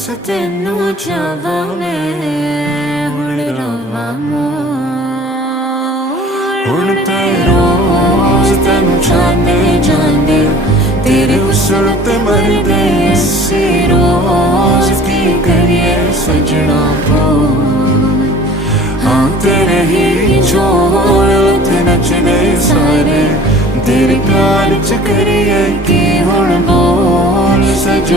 बस तेनू चाहवा मैं हुण रवा हुण ते रोज तेनू जाने जाने तेरे उसल ते मरदे सी रोज की करिए सजना बोल हाँ तेरे ही झोल ते नचने सारे तेरे प्यार च करिए की हुण बोल सजना।